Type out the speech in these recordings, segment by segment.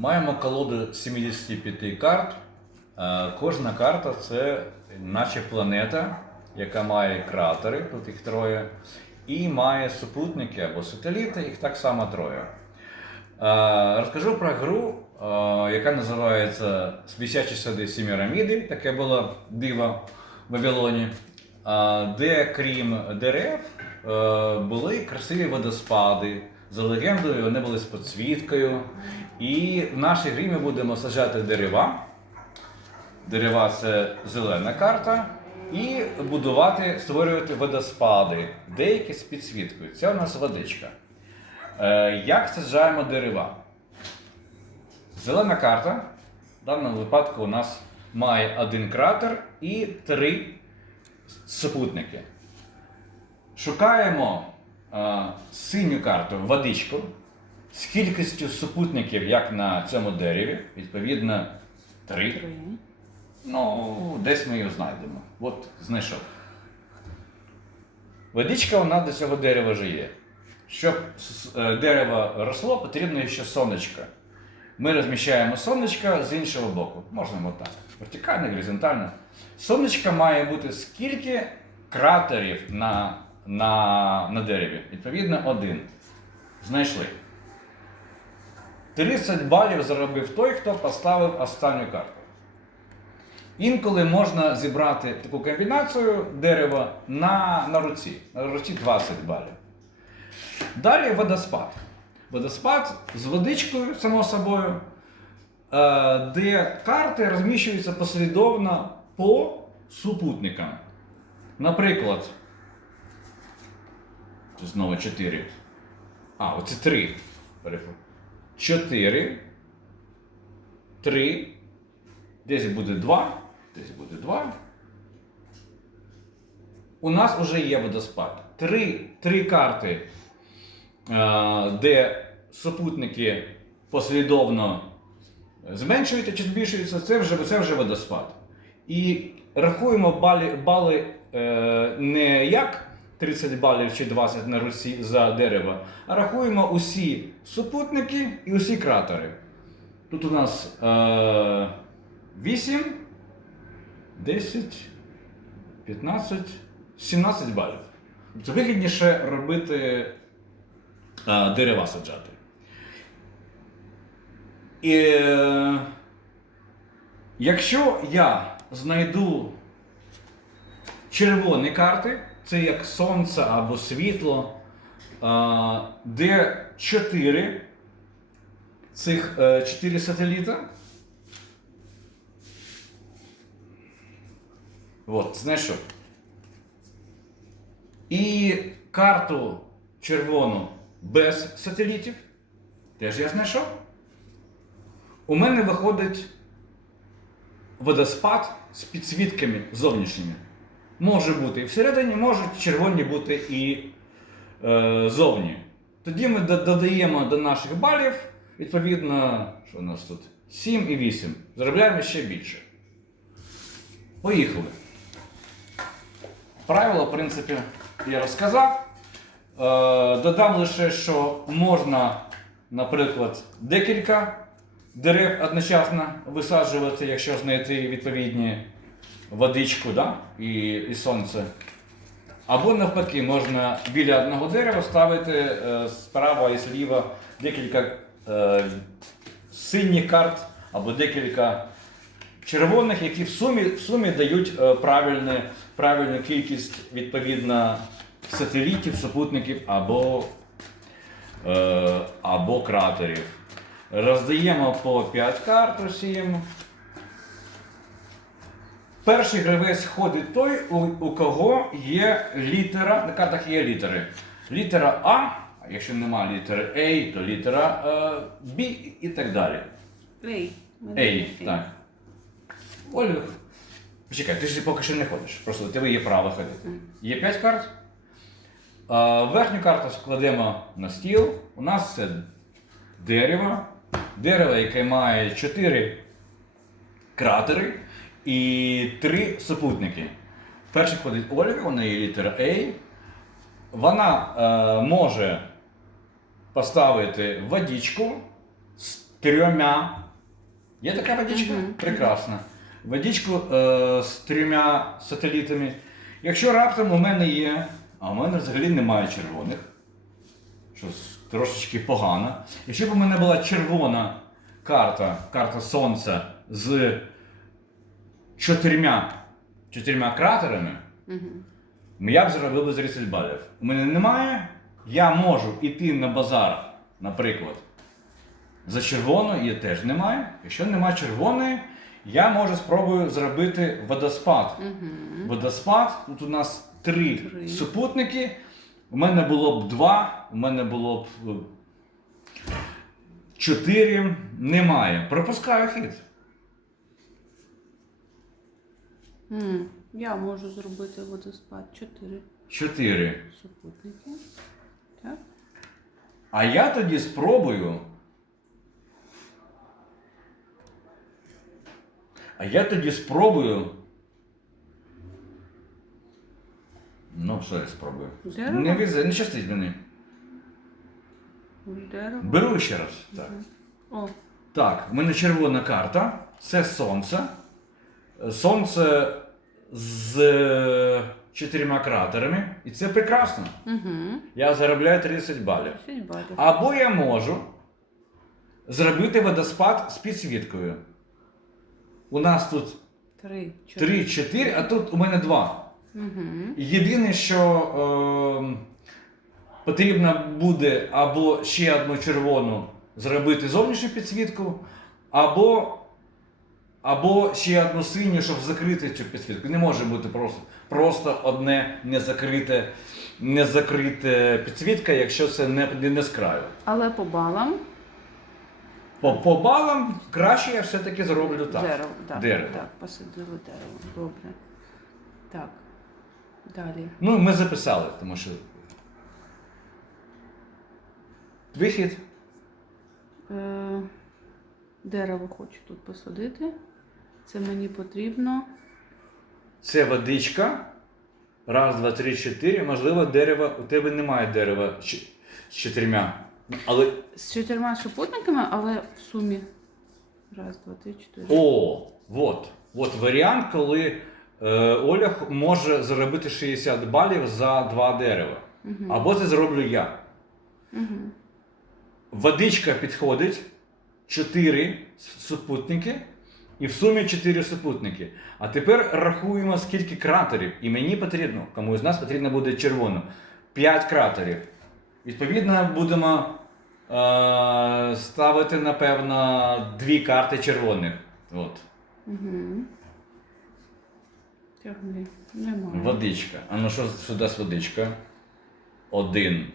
Маємо колоду 75 карт. Е, Кожна карта це наче планета, яка має кратери, тут їх троє, і має супутники або сателіти, їх так само троє. Е, Розкажу про гру, е, яка називається Свісячі сади Сіміраміди, таке було диво в Вавилоні, де крім дерев були красиві водоспади. За легендою, вони були з підсвіткою. І в нашій грі ми будемо саджати дерева. Дерева це зелена карта. І будувати, створювати водоспади, деякі з підсвіткою. Це у нас водичка. Е, як саджаємо дерева? Зелена карта. В даному випадку у нас має один кратер і три супутники. Шукаємо синю карту водичку з кількістю супутників, як на цьому дереві, відповідно, три. Три. Ну, десь ми її знайдемо. От знайшов. Водичка вона до цього дерева вже є. Щоб е, дерево росло, потрібно ще сонечко. Ми розміщаємо сонечко з іншого боку. Можна отак. Вертикально, горизонтально. Сонечко має бути скільки кратерів на, на, на дереві. Відповідно, один. Знайшли. 30 балів заробив той, хто поставив останню карту. Інколи можна зібрати таку комбінацію дерева на, на руці. На руці 20 балів. Далі водоспад. Водоспад з водичкою, само собою, е, де карти розміщуються послідовно по супутникам. Наприклад, це знову 4. А, оце 3. 4, 3, Десь буде 2, десь буде 2. У нас вже є водоспад. Три, три карти, е, де супутники послідовно зменшуються чи збільшуються, це вже, це вже водоспад. І рахуємо бали, бали е, не як 30 балів чи 20 на Русі за дерево, рахуємо усі супутники і усі кратери. Тут у нас е, 8, 10, 15, 17 балів. Тобто вигідніше робити е, дерева саджати. І, е, якщо я знайду червоні карти, це як сонце або світло, е, де 4 цих 4 сателіта. От, знайшов. І карту червону без сателітів. Теж я знайшов. У мене виходить водоспад з підсвітками зовнішніми. Може бути і всередині, можуть червоні бути і е, зовні. Тоді ми додаємо до наших балів, відповідно, що у нас тут? 7 і 8. Заробляємо ще більше. Поїхали. Правила, в принципі, я розказав. Е, додам лише, що можна, наприклад, декілька дерев одночасно висаджувати, якщо знайти відповідні водичку да? і, і сонце. Або навпаки, можна біля одного дерева ставити е, справа і зліва декілька е, синіх карт або декілька червоних, які в сумі, в сумі дають е, правильне, правильну кількість відповідно сателітів, супутників або, е, або кратерів. Роздаємо по 5 карт усім. Перший гравець ходить той, у, у кого є літера. На картах є літери. Літера А, а якщо нема літери А, то літера е, Б і так далі. Ей. Ей, так. Ольга. Почекай, ти ж поки що не ходиш. Просто у тебе є право ходити. Є 5 карт. А, верхню карту складемо на стіл. У нас це дерево. Дерево, яке має 4 кратери і 3 супутники. Перший ходить Ольга, у неї літера А. Вона е, може поставити водичку з трьома. Є така водичка? Мгм. Прекрасно. Водичку е, з трьома сателітами. Якщо раптом у мене є, а у мене взагалі немає червоних, що с- трошечки погано. Якщо б у мене була червона карта, карта Сонця з чотирма, чотирма кратерами, Угу. я б заробив би 30 балів. У мене немає, я можу йти на базар, наприклад, за червоною її теж немає. Якщо немає червоної, я можу спробую зробити водоспад. Угу. Водоспад, тут у нас три, Три. супутники. У мене було б два, у мене було б е, чотири. Немає. Пропускаю хід. М, Я можу зробити водоспад 4 Чотири. супутники. Так. А я тоді спробую. А я тоді спробую. Ну, що я спробую? Дерево? Не візе, не щастить мені. Дерево. Беру ще раз. Так. О, Так, в мене червона карта. Це сонце. Сонце з е, чотирма кратерами. І це прекрасно. угу. Я заробляю 30 балів. 6 балів. Або я можу зробити водоспад з підсвіткою. У нас тут 3, 3-4, а тут у мене 2. Угу. Єдине, що е, потрібно буде або ще одну червону зробити зовнішню підсвітку, або, або ще одну синю, щоб закрити цю підсвітку. Не може бути просто, просто одне незакрите, незакрите підсвітка, якщо це не, не з краю. Але по балам По, по балам краще я все-таки зроблю так. дерево. Так, Дерево. так, посадили дерево. Добре. Так. Далі. Ну, ми записали, тому що. Вихід. Е, дерево хочу тут посадити. Це мені потрібно. Це водичка. Раз, два, три, чотири. Можливо, дерева. У тебе немає дерева ч- з чотирма. Але. З чотирма супутниками, але в сумі. Раз, два, три, чотири. О! От. От варіант, коли е, Оля може заробити 60 балів за два дерева. Угу. Або це зроблю я. Угу. Водичка підходить, 4 супутники, і в сумі 4 супутники. А тепер рахуємо, скільки кратерів. І мені потрібно, кому з нас потрібно буде червоно. 5 кратерів. Відповідно, будемо е, ставити, напевно, дві карти червоних. От. Угу. Тягни. Немає. Водичка. А ну що, що дасть водичка? Один.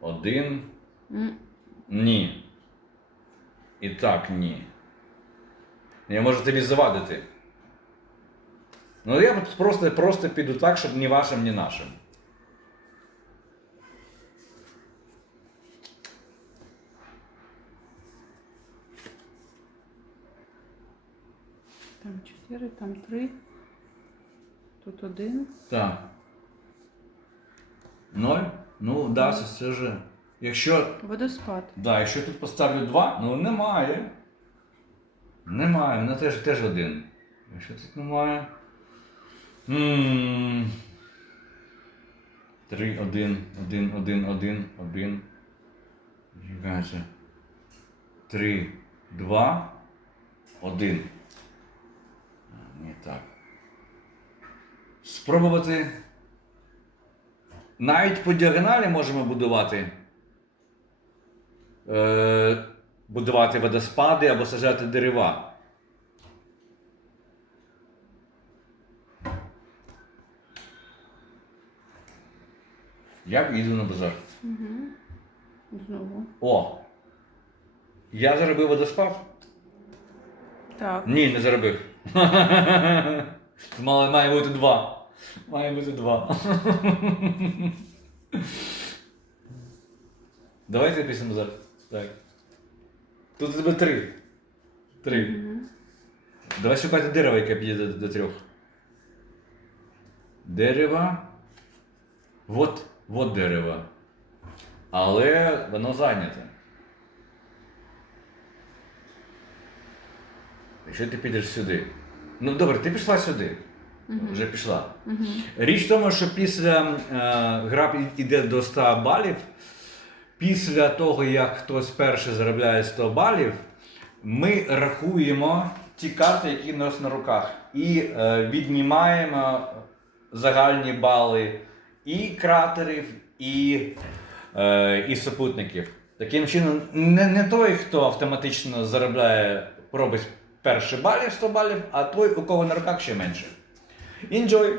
Один. М, Ні. І так, ні. Я можу тобі завадити. Ну я просто, просто піду так, щоб ні вашим, ні нашим. Там чотири, там три. Тут один. Так. Ноль? Ну, да, це, вже. Якщо. Водоспад. Да, якщо тут поставлю два, ну немає. Немає, мене теж, теж один. Якщо тут немає. Три, один, один, один, один, один. Чекайте. Три, два, один. Ні, так. Спробувати. Навіть по діагоналі можемо будувати. Е, будувати водоспади або сажати дерева. Я їду на базар. Знову. О! Я заробив водоспад? Так. Ні, не заробив. Мало, має бути два. Має бути два. Давайте після назад. Так. Тут у тебе три. Три. Давай шукати дерево, яке підійде до, до трьох. Дерево. Вот, вот дерево. Але воно зайняте. Якщо ти підеш сюди. Ну добре, ти пішла сюди. Вже пішла. Річ в тому, що після е, гра йде до 100 балів. Після того, як хтось перший заробляє 100 балів, ми рахуємо ті карти, які у нас на руках, і е, віднімаємо загальні бали і кратерів, і, е, і супутників. Таким чином, не, не той, хто автоматично заробляє, робить перший балів 100 балів, а той, у кого на руках ще менше. Enjoy!